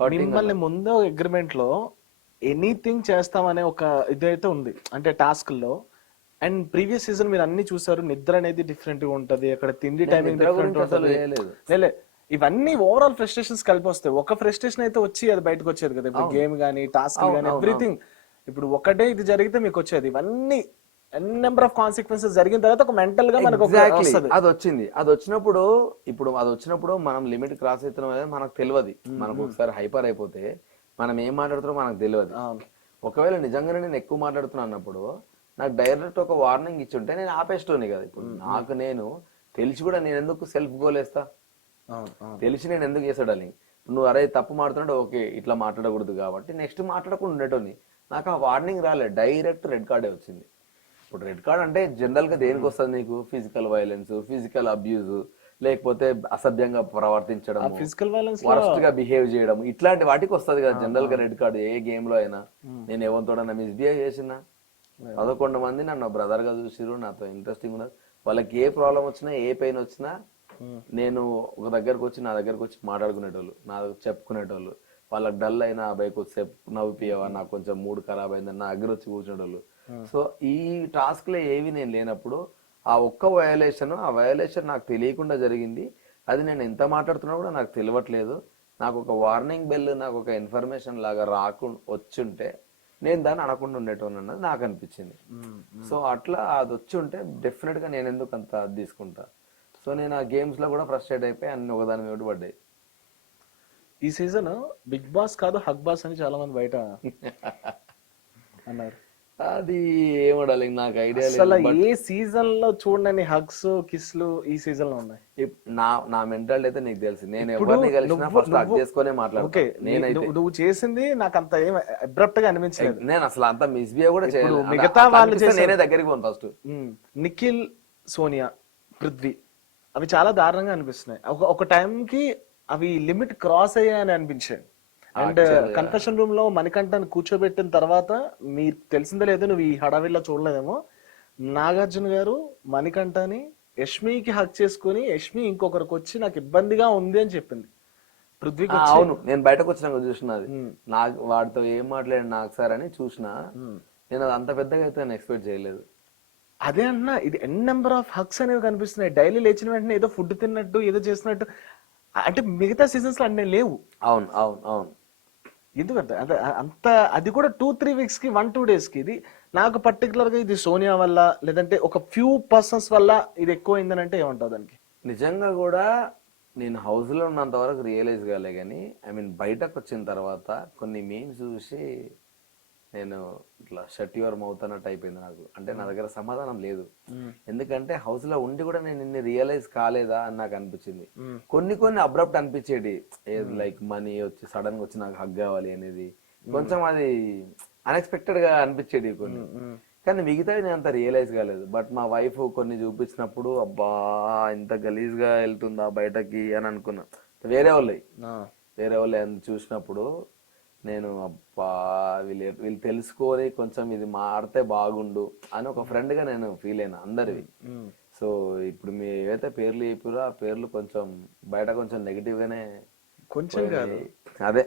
మిమ్మల్ని ముందు అగ్రిమెంట్ లో ఎనీథింగ్ చేస్తామనే ఒక ఇదైతే ఉంది, అంటే టాస్క్ లో. అండ్ ప్రీవియస్ సీజన్ మీరు అన్ని చూసారు, నిద్ర అనేది డిఫరెంట్ గా ఉంటది, అక్కడ తిండి టైమింగ్ డిఫరెంట్ ఉంటది. లేలే, ఇవన్నీ ఓవరాల్ ఫ్రస్ట్రేషన్స్ కలిపి వస్తాయి. ఒక ఫ్రస్ట్రేషన్ అయితే వచ్చి అది బయటకు వచ్చేది కదా, ఇప్పుడు గేమ్ గానీ టాస్క్ గానీ ఎవ్రీథింగ్. ఇప్పుడు ఒకటే ఇది జరిగితే మీకు వచ్చేది, ఇవన్నీ నెంబర్ ఆఫ్ కాన్సిక్వెన్సెస్ జరిగిన తర్వాత ఒక మెంటల్ గా మనకు అది వచ్చింది. అది వచ్చినప్పుడు మనం లిమిట్ క్రాస్ అవుతున్నాం అనేది మనకు తెలియదు. మనకు ఒకసారి హైపర్ అయిపోతే మనం ఏం మాట్లాడుతున్నామో మనకు తెలియదు. ఒకవేళ నిజంగానే నేను ఎక్కువ మాట్లాడుతున్నా అన్నప్పుడు నాకు డైరెక్ట్ ఒక వార్నింగ్ ఇచ్చుంటే నేను ఆపేస్తోని కదా. ఇప్పుడు నాకు నేను తెలిసి కూడా నేను ఎందుకు సెల్ఫ్ గోల్ వేస్తా, తెలిసి నేను ఎందుకు చేసాడని. నువ్వు అరే తప్పు మాట్లాడుతున్నాడు, ఓకే ఇట్లా మాట్లాడకూడదు కాబట్టి నెక్స్ట్ మాట్లాడకుండా ఉండేటోని. నాకు ఆ వార్నింగ్ రాలేదు, డైరెక్ట్ రెడ్ కార్డే వచ్చింది. ఇప్పుడు రెడ్ కార్డ్ అంటే జనరల్ గా దేనికి వస్తుంది నీకు? ఫిజికల్ వైలెన్స్, ఫిజికల్ అబ్యూజ్, లేకపోతే అసభ్యంగా ప్రవర్తించడం, ఫిజికల్ వైలెన్స్, వరస్ట్ గా బిహేవ్ చేయడం, ఇట్లాంటి వాటికి వస్తుంది కదా జనరల్ గా రెడ్ కార్డు. ఏ గేమ్ లో అయినా నేను ఎవరితోడన్నా మిస్బిహేవ్ చేసినా 11 మంది నన్ను బ్రదర్ గా చూసిరు, నాతో ఇంట్రెస్టింగ్ ఉన్నది. వాళ్ళకి ఏ ప్రాబ్లం వచ్చినా, ఏ పెయిన్ వచ్చినా నేను ఒక దగ్గరకు వచ్చి నా దగ్గరకు వచ్చి మాట్లాడుకునేటోళ్ళు, నా చెప్పుకునేటోళ్ళు. వాళ్ళకి డల్ అయినా అబ్బాయి కొద్దిసేపు నవ్వుపియవా, నాకు కొంచెం మూడ్ ఖరాబ్ అయిందని నా దగ్గర వచ్చి కూర్చునేటోళ్ళు. సో ఈ టాస్క్ లో ఏవి నేను లేనప్పుడు ఆ ఒక్క ఆ వయలేషన్ నాకు తెలియకుండా జరిగింది. అది నేను ఎంత మాట్లాడుతున్నా కూడా నాకు తెలియట్లేదు. నాకు ఒక వార్నింగ్ బెల్, నాకు ఒక ఇన్ఫర్మేషన్ లాగా వచ్చుంటే నేను దాన్ని అనకుండా ఉండేటోని అన్నది నాకు అనిపించింది. సో అట్లా అది వచ్చి ఉంటే డెఫినెట్ గా నేను ఎందుకు అంత తీసుకుంటా. సో నేను ఆ గేమ్స్ లో కూడా ఫ్రస్ట్రేట్ అయిపోయి అన్ని ఒకదాని మీద పడ్డాయి. ఈ సీజన్ బిగ్ బాస్ కాదు హగ్ బాస్ అని చాలా మంది బయట అన్నారు. అది ఏమడాలి, నాకు ఐడియా లేదు. ఏ సీజన్ లో చూడని హగ్స్ కిస్లు ఈ సీజన్ లో ఉన్నాయి. నా మెంటాలిటీ అయితే నీకు తెలుసు, నేను ఎవరిని కలిసినా ఫస్ట్ హగ్ చేసుకునే మాట్లాడతా. నువ్వు చేసింది నాకు అంత ఏం అబ్రప్ట్ గా అనిపించలేదు. నేను అసలు అంత మిస్బిహేవ్ కూడా చేయలేదు. మిగతా వాళ్ళు నేనే దగ్గరికి పోను ఫస్ట్. నిఖిల్, సోనియా, పృథ్వీ అవి చాలా దారుణంగా అనిపిస్తున్నాయి. ఒక టైం కి అవి లిమిట్ క్రాస్ అయ్యాయని అనిపించాయి. అండ్ కన్ఫెషన్ రూమ్ లో మణికంఠని కూర్చోబెట్టిన తర్వాత మీకు తెలిసిందే లేదు, నువ్వు ఈ హడావిడిలో చూడలేదేమో, నాగార్జున గారు మణికంఠని యష్మికి హక్ చేసుకుని యష్మి ఇంకొకరికి వచ్చి నాకు ఇబ్బందిగా ఉంది అని చెప్పింది. పృథ్వీకి అవును, నేను బయటకు వచ్చినాక చూసినది. నాకు వాడితో ఏం మాట్లాడి నాకు సార్ అని చూసినా, నేను అది అంత పెద్దగా అయితే నేను ఎక్స్పెక్ట్ చేయలేదు. అదే అన్నా, ఇది ఎన్ నెంబర్ ఆఫ్ హక్స్ అనేవి కనిపిస్తున్నాయి. డైలీ లేచిన వెంటనే ఏదో ఫుడ్ తిన్నట్టు, ఏదో చేస్తున్నట్టు. అంటే మిగతా సీజన్స్ లో అన్నీ లేవు. అవును అవును అవును. ఎందుకంటే అంత అది కూడా 2-3 వీక్స్ కి 1-2 డేస్ కి. ఇది నాకు పర్టికులర్ గా ఇది సోనియా వల్ల, లేదంటే ఒక ఫ్యూ పర్సన్స్ వల్ల ఇది ఎక్కువ అయిందని అంటే ఏమంటావు దానికి? నిజంగా కూడా నేను హౌస్ లో ఉన్నంత వరకు రియలైజ్ కాలే, కానీ బయటకు వచ్చిన తర్వాత కొన్ని మీమ్స్ చూసి నేను ఇట్లా షట్ యువర్ మౌత్ అన్నట్టు అయిపోయింది నాకు. అంటే నా దగ్గర సమాధానం లేదు. ఎందుకంటే హౌస్ లో ఉండి కూడా నేను ఇన్ని రియలైజ్ కాలేదా అని నాకు అనిపించింది. కొన్ని అబ్రప్ట్ అనిపించేది, లైక్ మనీ వచ్చి సడన్ గా వచ్చి నాకు హగ్ కావాలి అనేది కొంచెం అది అన్ఎక్స్పెక్టెడ్ గా అనిపించేది కొన్ని. కానీ మిగతావి నేను అంత రియలైజ్ కాలేదు. బట్ మా వైఫ్ కొన్ని చూపించినప్పుడు అబ్బా ఇంత గలీజ్ గా వెళ్తుందా బయటకి అని అనుకున్నా. వేరే వాళ్ళు చూసినప్పుడు నేను అబ్బా వీళ్ళు తెలుసుకొని కొంచెం ఇది మారితే బాగుండు అని ఒక ఫ్రెండ్ గా నేను ఫీల్ అయినా అందరివి. సో ఇప్పుడు మీ ఏవైతే పేర్లు చెప్పారో ఆ పేర్లు కొంచెం బయట కొంచెం నెగిటివ్ గానే కొంచెం కాదు అదే